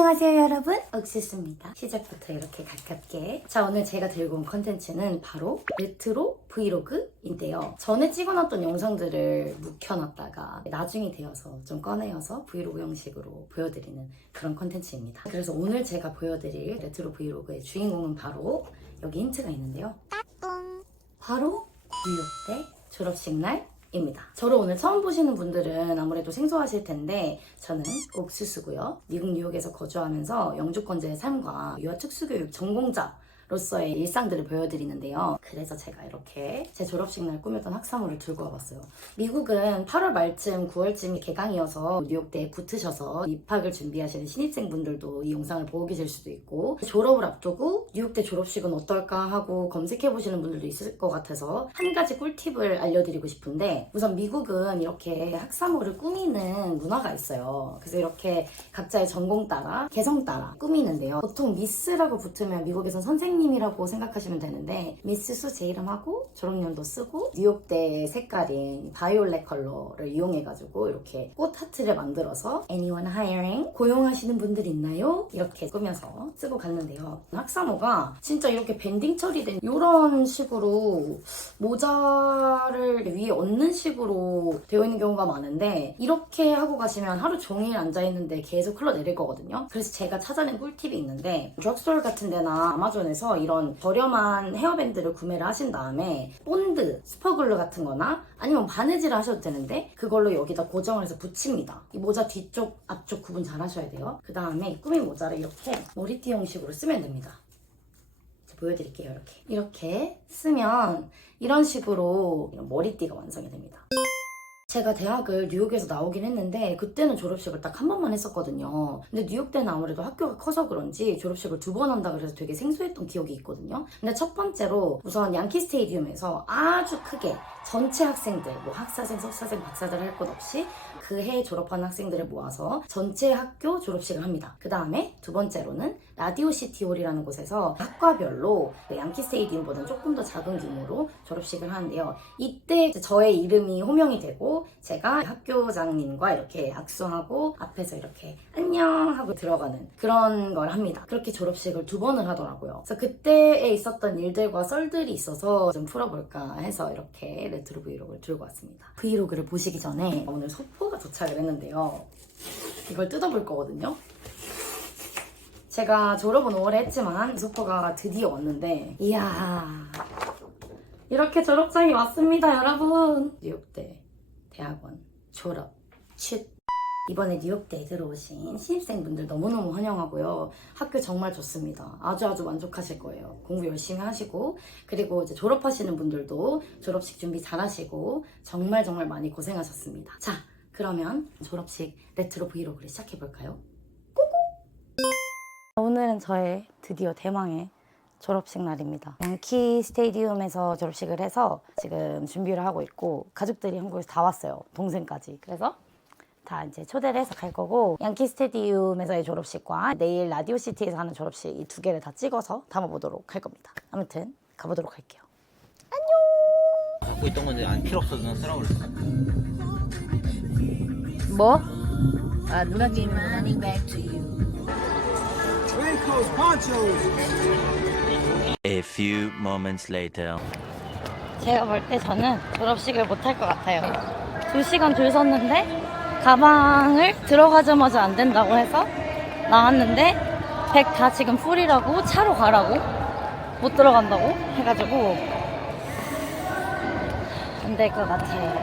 안녕하세요 여러분, 옥수수입니다. 시작부터 이렇게 가깝게. 자, 오늘 제가 들고 온 컨텐츠는 바로 레트로 브이로그인데요. 전에 찍어놨던 영상들을 묵혀놨다가 나중이 되어서 좀 꺼내어서 브이로그 형식으로 보여드리는 그런 컨텐츠입니다. 그래서 오늘 제가 보여드릴 레트로 브이로그의 주인공은 바로 여기 힌트가 있는데요. 바로 뉴욕대 졸업식 날입니다. 저를 오늘 처음 보시는 분들은 아무래도 생소하실 텐데 저는 옥수수고요. 미국 뉴욕에서 거주하면서 영주권자의 삶과 유아 특수교육 전공자로서의 일상들을 보여드리는데요. 그래서 제가 이렇게 제 졸업식 날 꾸몄던 학사모를 들고 와봤어요. 미국은 8월 말쯤 9월쯤이 개강이어서 뉴욕대에 붙으셔서 입학을 준비하시는 신입생분들도 이 영상을 보고 계실 수도 있고, 졸업을 앞두고 뉴욕대 졸업식은 어떨까 하고 검색해보시는 분들도 있을 것 같아서 한 가지 꿀팁을 알려드리고 싶은데, 우선 미국은 이렇게 학사모를 꾸미는 문화가 있어요. 그래서 이렇게 각자의 전공 따라 개성 따라 꾸미는데요. 보통 미스라고 붙으면 미국에선 선생님이라고 생각하시면 되는데, 미스 수 제 이름하고 졸업연도 쓰고 뉴욕대 색깔인 바이올렛 컬러를 이용해가지고 이렇게 꽃 하트를 만들어서 Anyone hiring? 고용하시는 분들 있나요? 이렇게 꾸며서 쓰고 갔는데요. 학사모가 진짜 이렇게 밴딩 처리된 이런 식으로 모자를 위에 얹는 식으로 되어 있는 경우가 많은데, 이렇게 하고 가시면 하루 종일 앉아있는데 계속 흘러내릴 거거든요. 그래서 제가 찾아낸 꿀팁이 있는데, 드럭스토어 같은 데나 아마존에서 이런 저렴한 헤어밴드를 구매를 하신 다음에 본드, 스퍼글루 같은 거나 아니면 바느질을 하셔도 되는데 그걸로 여기다 고정을 해서 붙입니다. 이 모자 뒤쪽, 앞쪽 구분 잘 하셔야 돼요. 그 다음에 꾸민 모자를 이렇게 머리띠 형식으로 쓰면 됩니다. 보여드릴게요. 이렇게 쓰면 이런 식으로 머리띠가 완성이 됩니다. 제가 대학을 뉴욕에서 나오긴 했는데 그때는 졸업식을 딱 한 번만 했었거든요. 근데 뉴욕대는 아무래도 학교가 커서 그런지 졸업식을 2번 한다 그래서 되게 생소했던 기억이 있거든요. 근데 첫 번째로 우선 양키 스테디움에서 아주 크게 전체 학생들, 뭐 학사생, 석사생, 박사들 할 것 없이 그 해 졸업한 학생들을 모아서 전체 학교 졸업식을 합니다. 그 다음에 두 번째로는 라디오 시티홀이라는 곳에서 학과별로 양키 스테디움보다는 조금 더 작은 규모로 졸업식을 하는데요. 이때 저의 이름이 호명이 되고 제가 학교장님과 이렇게 악수하고 앞에서 이렇게 안녕 하고 들어가는 그런 걸 합니다. 그렇게 졸업식을 2번을 하더라고요. 그래서 그때에 있었던 일들과 썰들이 있어서 좀 풀어볼까 해서 이렇게 레트로 브이로그를 들고 왔습니다. 브이로그를 보시기 전에 오늘 소포가 도착을 했는데요. 이걸 뜯어볼 거거든요. 제가 졸업은 5월에 했지만 소포가 드디어 왔는데, 이야, 이렇게 졸업장이 왔습니다 여러분. 뉴욕대 대학원 졸업 쉿. 이번에 뉴욕대에 들어오신 신입생분들 너무너무 환영하고요. 학교 정말 좋습니다. 아주 만족하실 거예요. 공부 열심히 하시고, 그리고 이제 졸업하시는 분들도 졸업식 준비 잘 하시고 정말 많이 고생하셨습니다. 자, 그러면 졸업식 레트로 브이로그를 시작해볼까요? 고고! 오늘은 저의 드디어 대망의 졸업식 날입니다. 양키 스테디움에서 졸업식을 해서 지금 준비를 하고 있고, 가족들이 한국에서 다 왔어요. 동생까지. 그래서 다 이제 초대를 해서 갈 거고, 양키 스테디움에서의 졸업식과 내일 라디오 시티에서 하는 졸업식 이 2개를 다 찍어서 담아보도록 할 겁니다. 아무튼 가보도록 할게요. 안녕! 갖고 있던 건데 안 필요 없어서 쓰라고 그랬어. 뭐? 아, 누나 게임. A few moments later. 제가 볼 때 저는 졸업식을 못 할 것 같아요. 2시간 줄 섰는데 가방을 들어가자마자 안 된다고 해서 나왔는데 백 다 지금 풀이라고, 차로 가라고, 못 들어간다고 해가지고 안 될 것 같아요.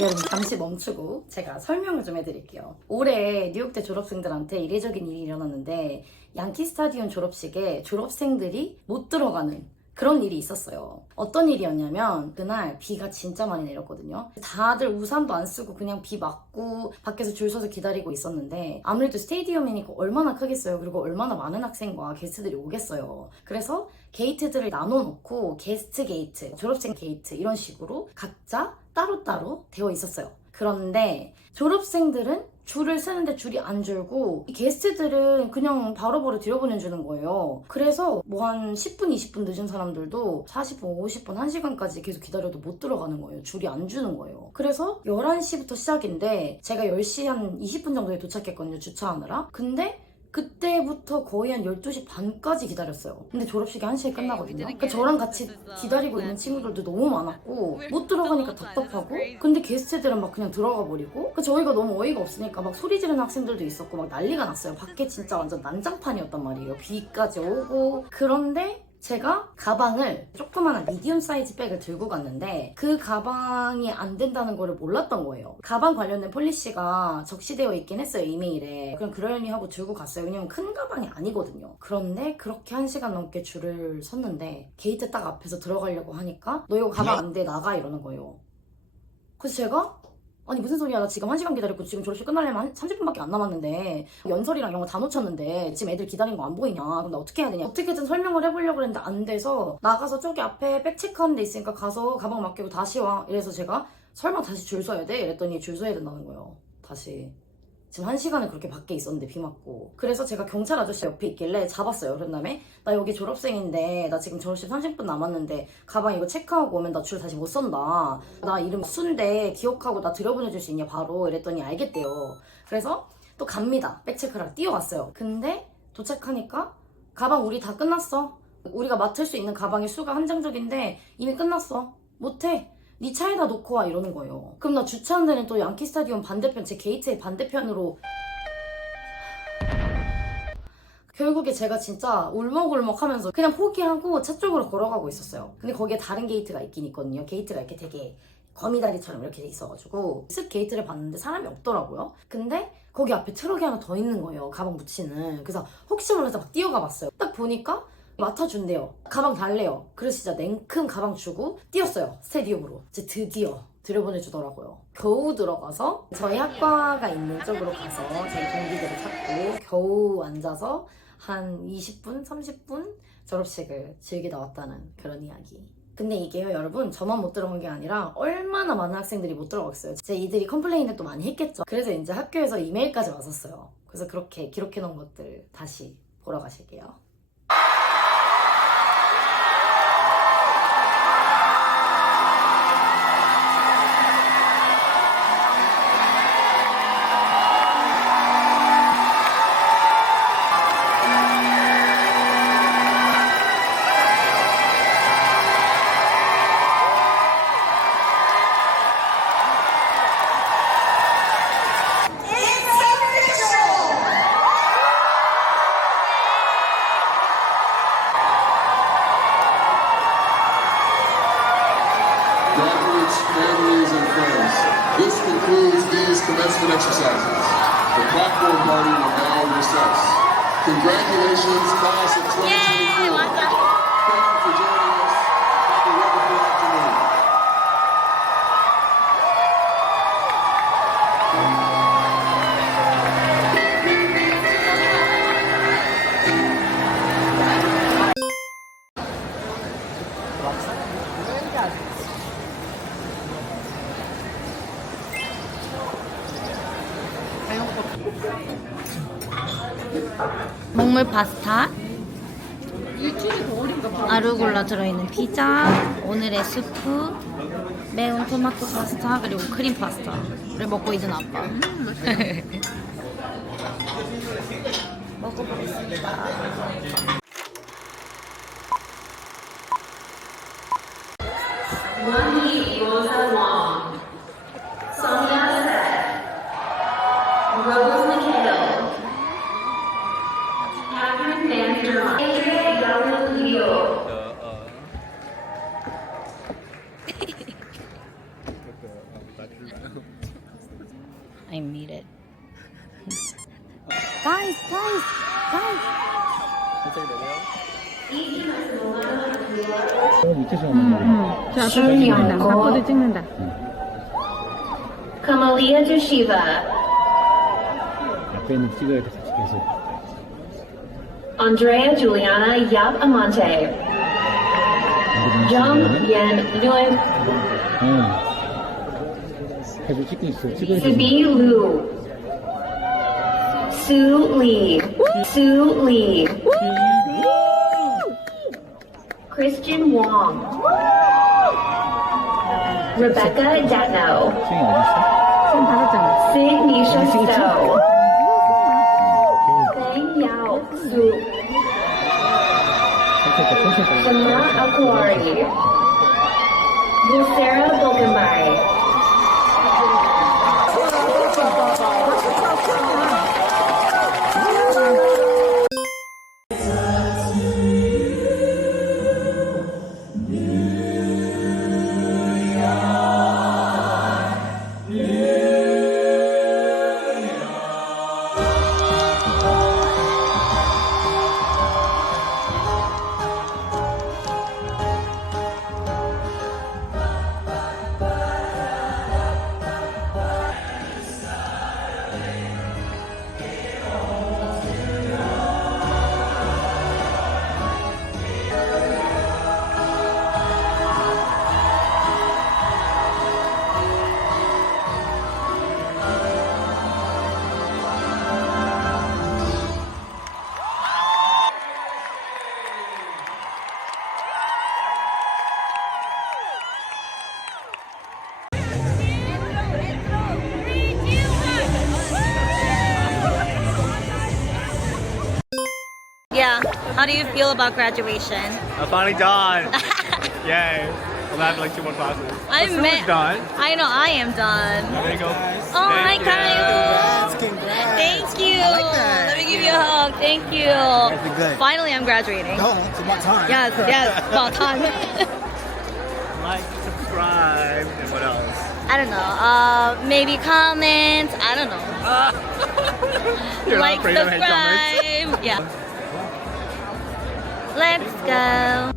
여러분 잠시 멈추고 제가 설명을 좀 해드릴게요. 올해 뉴욕대 졸업생들한테 이례적인 일이 일어났는데, 양키 스타디움 졸업식에 졸업생들이 못 들어가는 그런 일이 있었어요. 어떤 일이었냐면, 그날 비가 진짜 많이 내렸거든요. 다들 우산도 안 쓰고 그냥 비 맞고 밖에서 줄 서서 기다리고 있었는데, 아무래도 스테디움이니까 얼마나 크겠어요. 그리고 얼마나 많은 학생과 게스트들이 오겠어요. 그래서 게이트들을 나눠놓고 게스트 게이트, 졸업생 게이트 이런 식으로 각자 따로따로 되어 있었어요. 그런데 졸업생들은 줄을 서는데 줄이 안 줄고 이 게스트들은 그냥 바로바로 들여보내주는 거예요. 그래서 뭐 한 10분, 20분 늦은 사람들도 40분, 50분, 1시간까지 계속 기다려도 못 들어가는 거예요. 줄이 안 주는 거예요. 그래서 11시부터 시작인데 제가 10시 한 20분 정도에 도착했거든요. 주차하느라. 근데 그때부터 거의 한 12시 반까지 기다렸어요. 근데 졸업식이 1시에 끝나거든요. 그러니까 저랑 같이 기다리고 있는 친구들도 너무 많았고 못 들어가니까 답답하고 근데 게스트들은 막 그냥 들어가 버리고 그러니까 저희가 너무 어이가 없으니까 막 소리 지르는 학생들도 있었고 막 난리가 났어요. 밖에 진짜 완전 난장판이었단 말이에요. 비까지 오고. 그런데 제가 가방을 조그마한 미디움 사이즈 백을 들고 갔는데 그 가방이 안 된다는 거를 몰랐던 거예요. 가방 관련된 폴리시가 적시되어 있긴 했어요. 이메일에. 그냥 그러려니 하고 들고 갔어요. 왜냐면 큰 가방이 아니거든요. 그런데 그렇게 1시간 넘게 줄을 섰는데 게이트 딱 앞에서 들어가려고 하니까 너 이거 가방 안 돼 나가 이러는 거예요. 그래서 제가 아니 무슨 소리야 나 지금 1시간 기다렸고 지금 졸업식 끝나려면 한 30분밖에 안 남았는데 연설이랑 이런 거 다 놓쳤는데 지금 애들 기다린 거 안 보이냐 그럼 나 어떻게 해야 되냐 어떻게든 설명을 해보려고 했는데 안 돼서 나가서 저기 앞에 백 체크하는 데 있으니까 가서 가방 맡기고 다시 와 이래서 제가 설마 다시 줄 서야 돼? 이랬더니 줄 서야 된다는 거예요. 다시 지금 1시간을 그렇게 밖에 있었는데 비 맞고 그래서 제가 경찰 아저씨 옆에 있길래 잡았어요. 그런 다음에 나 여기 졸업생인데 나 지금 졸업식 30분 남았는데 가방 이거 체크하고 오면 나 줄 다시 못 선다. 나 이름 수인데 기억하고 나 들여보내줄 수 있냐 바로 이랬더니 알겠대요. 그래서 또 갑니다. 백체크를 뛰어갔어요. 근데 도착하니까 가방 우리 다 끝났어. 우리가 맡을 수 있는 가방의 수가 한정적인데 이미 끝났어. 못해. 네 차에다 놓고 와 이러는 거예요. 그럼 나 주차한 데는 또 양키 스타디움 반대편 제 게이트의 반대편으로 결국에 제가 진짜 울먹울먹 하면서 그냥 포기하고 차 쪽으로 걸어가고 있었어요. 근데 거기에 다른 게이트가 있긴 있거든요. 게이트가 이렇게 되게 거미다리처럼 이렇게 돼 있어가지고 쓱 게이트를 봤는데 사람이 없더라고요. 근데 거기 앞에 트럭이 하나 더 있는 거예요. 가방 묻히는. 그래서 혹시 몰라서 막 뛰어가 봤어요. 딱 보니까 맡아준대요. 가방 달래요. 그래서 진짜 냉큼 가방 주고 뛰었어요. 스테디움으로. 이제 드디어 들여보내주더라고요. 겨우 들어가서 저희 학과가 있는 쪽으로 가서 저희 동기들을 찾고 겨우 앉아서 한 20분, 30분 졸업식을 즐기다 왔다는 그런 이야기. 근데 이게요 여러분 저만 못 들어간 게 아니라 얼마나 많은 학생들이 못 들어갔어요. 제 이들이 컴플레인을 또 많이 했겠죠. 그래서 이제 학교에서 이메일까지 왔었어요. 그래서 그렇게 기록해 놓은 것들 다시 보러 가실게요. Graduates, families, and friends, this concludes these commencement exercises. The platform party will now recess. Congratulations, class of 2024. Thank you for joining us. Have a wonderful afternoon. 먹물 파스타, 아루굴라 들어있는 피자, 오늘의 수프, 매운 토마토 파스타, 그리고 크림 파스타를 먹고 있는 아빠. 먹어보겠습니다. Money Rosa Wong, Sonia Set, Rose McHale, Catherine Vander, Adrian Yellow Leo. I made it. guys. 자, 조용히 한다. 바코드 찍는다. Kamalia Jashiva, 앞에는 찍어야 돼, 같이 계속. Andrea Juliana Yap Amante, Jung Yen Nguyen, 응. 계속 찍고 있어. 찍어야 돼. Sibi Lu, Sue Lee. Sue Lee. Christian Wong. Rebecca Datno. 수영이 어딨어? 좀 받았잖아. Signisha Stowe. Fang Yao Su. Samra Akwari. Lucera Bogambai. Yeah. How do you feel about graduation? I'm finally done. Yay. I'm having like 2 more classes. I'm done. I know I am done. There you go. Oh my Thank you. God. Thank you. Let me give you a hug. Thank you. Finally, I'm graduating. It's about time. Yes, about time. Like, subscribe, and what else? I don't know. Maybe comment. I don't know. You're Like, not afraid of hate comments. subscribe. Yeah. Let's go.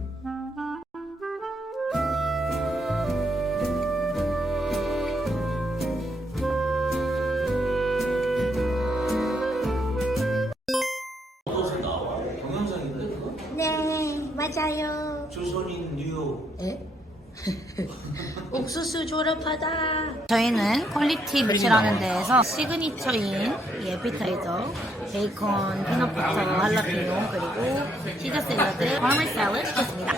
네, 맞아요. 조선인 뉴욕. 옥수수 졸업하다. 저희는 퀄리티 매치라는 데에서 시그니처인 이 에피타이저, 베이컨, 피넛버터, 할라피뇨, 그리고 시저 샐러드, 파머 샐러드 시켰습니다.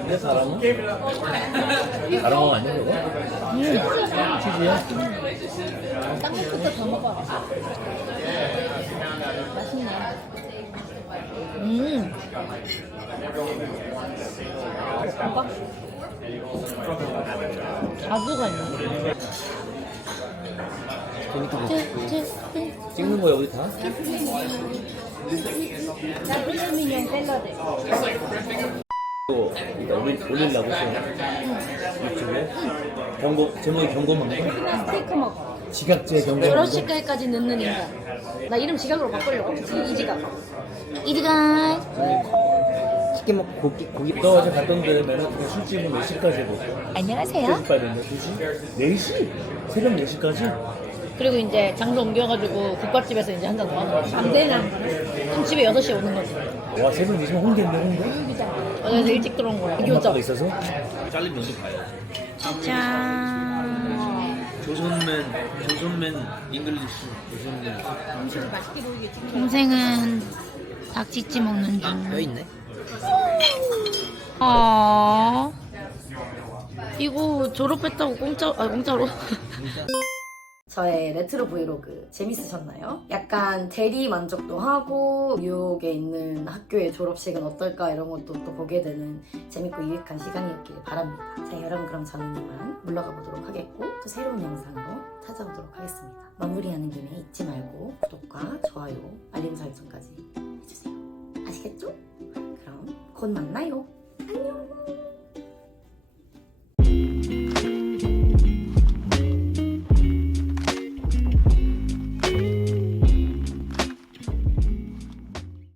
근데 사람은? 다른 거 아니야 이거? 치즈야? 딴 것부터 더 먹어. 맛있네. 봐봐. 자두가 있네. 찍는 거야 우리 다? 자두미니언 샐러드. 이거 올리려고 했어요. 유튜브에? 제목이 경고망고? 스테이크 먹어. 지각제 경고망고? 졸업식까지 넣는 인간. 나 이름 지각으로 바꾸려고. 이지각. 이지각. 치킨 먹고 고기 너 어제 갔던데 맨하탄 술집은 몇 시까지 해보고? 안녕하세요. 계속 봐야 되는데 2시? 4시? 새벽 4시까지? 그리고 이제 장소 옮겨가지고 국밥집에서 이제 한잔 더 하는 거지. 안 되나? 그럼 집에 6시에 오는 거지. 와 새벽 4시면 홍대인데 홍대? 어제서 일찍 들어온 거야. 엄마 교정. 아빠가 있어서? 잘린 면도 봐요. 짠. 조선맨 잉글리시. 조선맨. 동생은 닭찌찌 먹는 중. 뼈 있네. 이거 졸업했다고 공짜로? 저의 레트로 브이로그 재밌으셨나요? 약간 대리 만족도 하고 뉴욕에 있는 학교의 졸업식은 어떨까 이런 것도 또 보게 되는 재밌고 유익한 시간이었길 바랍니다. 자 여러분 그럼 저는 이만 물러가 보도록 하겠고 또 새로운 영상으로 찾아오도록 하겠습니다. 마무리하는 김에 잊지 말고 구독과 좋아요, 알림 설정까지 해주세요. 아시겠죠? 그럼 곧 만나요.